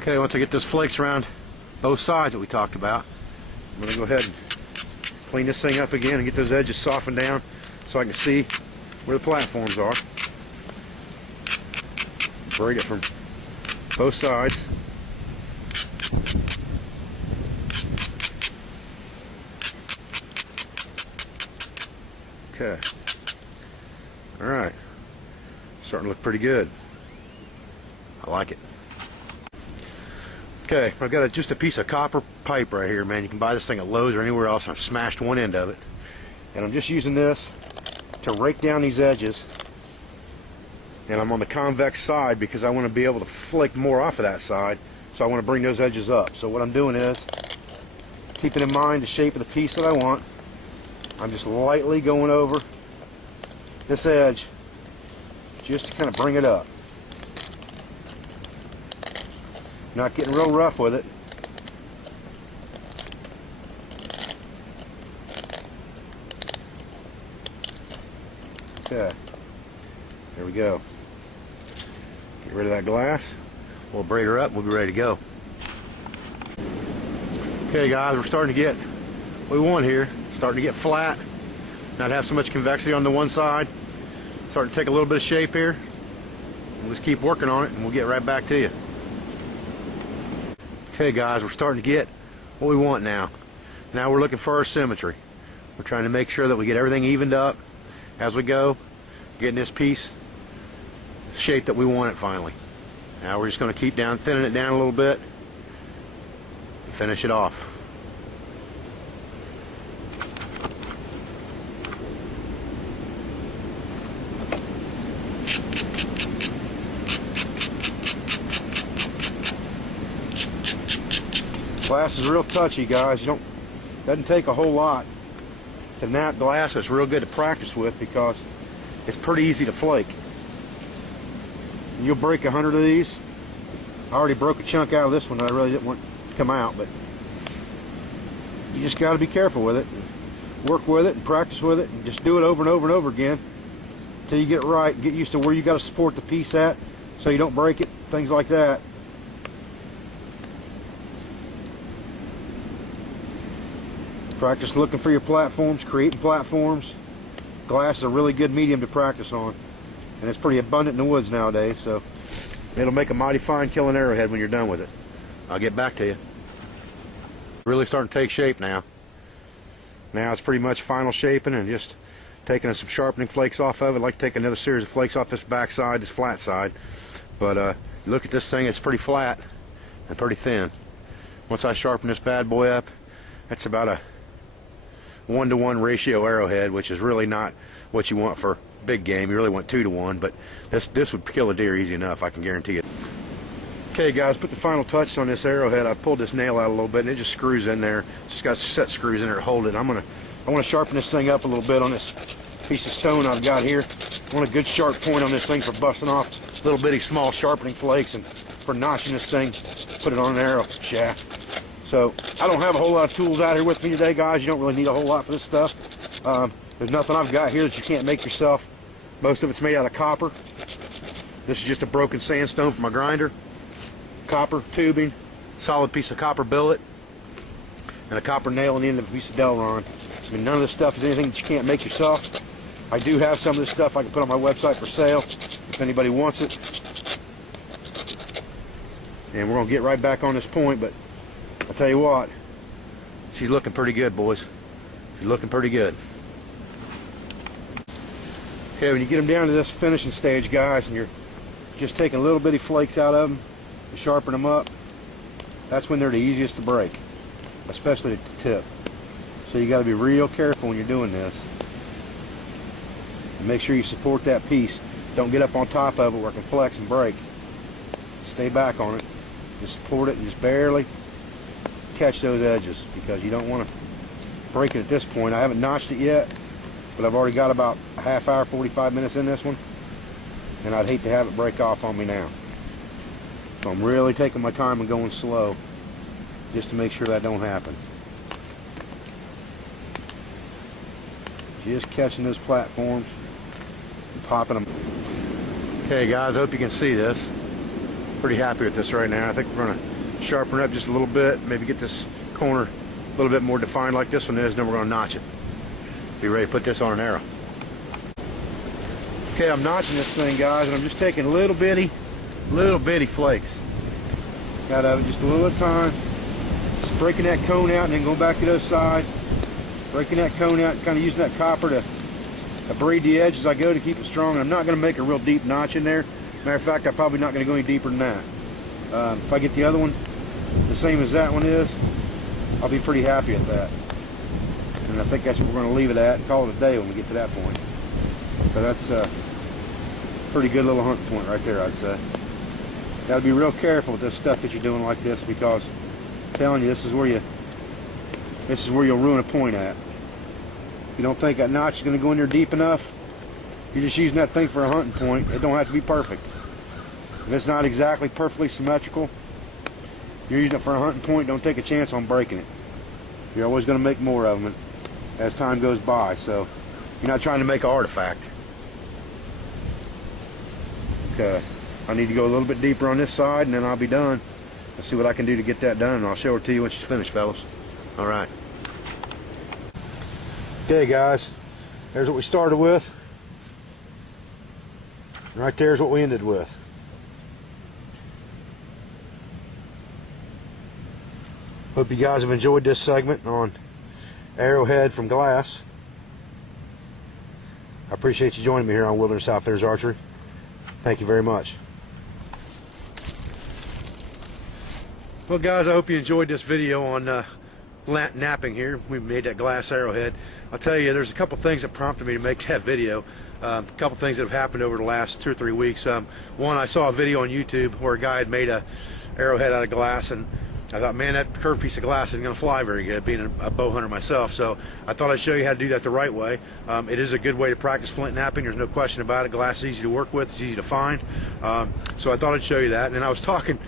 Okay, once I get those flakes around both sides that we talked about, I'm going to go ahead and clean this thing up again and get those edges softened down so I can see where the platforms are. Braid it from both sides. Okay. Alright. Starting to look pretty good. I like it. Okay, I've got just a piece of copper pipe right here, man. You can buy this thing at Lowe's or anywhere else. I've smashed one end of it. And I'm just using this to rake down these edges. And I'm on the convex side because I want to be able to flake more off of that side. So I want to bring those edges up. So what I'm doing is, keeping in mind the shape of the piece that I want, I'm just lightly going over this edge just to kind of bring it up. Not getting real rough with it. Okay, there we go. Get rid of that glass. We'll braid her up. We'll be ready to go. Okay, guys, we're starting to get what we want here. Starting to get flat. Not have so much convexity on the one side. Starting to take a little bit of shape here. We'll just keep working on it, and we'll get right back to you. Okay, guys, we're starting to get what we want now. Now we're looking for our symmetry. We're trying to make sure that we get everything evened up as we go, getting this piece shape that we want it finally. Now we're just going to keep thinning it down a little bit, and finish it off. Glass is real touchy, guys. Doesn't take a whole lot to nap glass. It's real good to practice with because it's pretty easy to flake. You'll break 100 of these. I already broke a chunk out of this one that I really didn't want to come out, but you just got to be careful with it. Work with it and practice with it and just do it over and over and over again until you get it right. Get used to where you got to support the piece at so you don't break it, things like that. Practice looking for your platforms, creating platforms. Glass is a really good medium to practice on, and it's pretty abundant in the woods nowadays, so it'll make a mighty fine killing arrowhead when you're done with it. I'll get back to you. Really starting to take shape now. Now it's pretty much final shaping and just taking some sharpening flakes off of it. I'd like to take another series of flakes off this back side, this flat side. But look at this thing, it's pretty flat and pretty thin. Once I sharpen this bad boy up, that's about a 1-to-1 ratio arrowhead, which is really not what you want for big game. You really want 2-to-1, but this would kill a deer easy enough, I can guarantee it. Okay, guys, put the final touch on this arrowhead. I pulled this nail out a little bit, and it just screws in there. It's got set screws in there to hold it. I want to sharpen this thing up a little bit on this piece of stone I've got here. I want a good sharp point on this thing for busting off little bitty small sharpening flakes and for notching this thing, put it on an arrow shaft. So I don't have a whole lot of tools out here with me today, guys. You don't really need a whole lot for this stuff. There's nothing I've got here that you can't make yourself. Most of it's made out of copper. This is just a broken sandstone from my grinder. Copper tubing, solid piece of copper billet, and a copper nail on the end of a piece of Delron. I mean, none of this stuff is anything that you can't make yourself. I do have some of this stuff I can put on my website for sale if anybody wants it. And we're going to get right back on this point, but I'll tell you what, she's looking pretty good, boys. She's looking pretty good. Okay, when you get them down to this finishing stage, guys, and you're just taking little bitty flakes out of them and sharpen them up, that's when they're the easiest to break, especially at the tip. So you got to be real careful when you're doing this. And make sure you support that piece. Don't get up on top of it where it can flex and break. Stay back on it. Just support it and just barely catch those edges because you don't want to break it at this point. I haven't notched it yet, but I've already got about a half hour, 45 minutes in this one, and I'd hate to have it break off on me now. So I'm really taking my time and going slow just to make sure that don't happen. Just catching those platforms and popping them. Okay, guys, I hope you can see this. Pretty happy with this right now. I think we're going to sharpen it up just a little bit, maybe get this corner a little bit more defined like this one is, and then we're going to notch it. Be ready to put this on an arrow. Okay, I'm notching this thing, guys, and I'm just taking little bitty flakes out of it, just a little at a time. Just breaking that cone out and then going back to the other side. Breaking that cone out, kind of using that copper to braid the edge as I go to keep it strong. And I'm not going to make a real deep notch in there. Matter of fact, I'm probably not going to go any deeper than that. If I get the other one the same as that one is, I'll be pretty happy at that. And I think that's what we're going to leave it at and call it a day when we get to that point. So that's a pretty good little hunting point right there, I'd say. Got to be real careful with this stuff that you're doing like this, because I'm telling you, this is where you'll ruin a point at. If you don't think that notch is going to go in there deep enough, you're just using that thing for a hunting point. It don't have to be perfect. If it's not exactly perfectly symmetrical, you're using it for a hunting point, don't take a chance on breaking it. You're always going to make more of them as time goes by, so you're not trying to make an artifact. Okay, I need to go a little bit deeper on this side, and then I'll be done. Let's see what I can do to get that done, and I'll show it to you when she's finished, fellas. All right. Okay, guys, there's what we started with. Right there's what we ended with. Hope you guys have enjoyed this segment on arrowhead from glass. I appreciate you joining me here on Wilderness Outfitters Archery. Thank you very much. Well, guys, I hope you enjoyed this video on knapping here. We made that glass arrowhead. I'll tell you, there's a couple things that prompted me to make that video. A couple things that have happened over the last 2 or 3 weeks. One, I saw a video on YouTube where a guy had made a arrowhead out of glass, and I thought, man, that curved piece of glass isn't going to fly very good, being a bow hunter myself. So I thought I'd show you how to do that the right way. It is a good way to practice flint knapping. There's no question about it. Glass is easy to work with. It's easy to find. So I thought I'd show you that. And then I was talking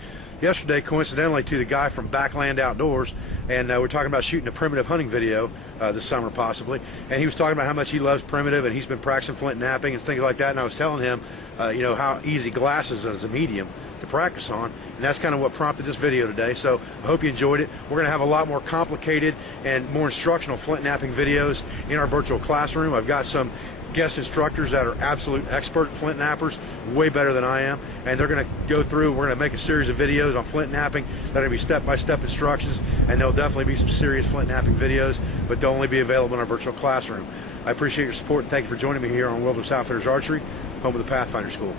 yesterday, coincidentally, to the guy from Backland Outdoors, and we're talking about shooting a primitive hunting video this summer possibly, and he was talking about how much he loves primitive, and he's been practicing flint knapping and things like that. And I was telling him you know, how easy glass is as a medium to practice on, and that's kind of what prompted this video today. So I hope you enjoyed it. We're going to have a lot more complicated and more instructional flint knapping videos in our virtual classroom. I've got some guest instructors that are absolute expert flint knappers, way better than I am, and they're going to go through, we're going to make a series of videos on flint knapping that are going to be step-by-step instructions, and there'll definitely be some serious flint knapping videos, but they'll only be available in our virtual classroom. I appreciate your support, and thank you for joining me here on Wilderness Outfitters Archery, home of the Pathfinder School.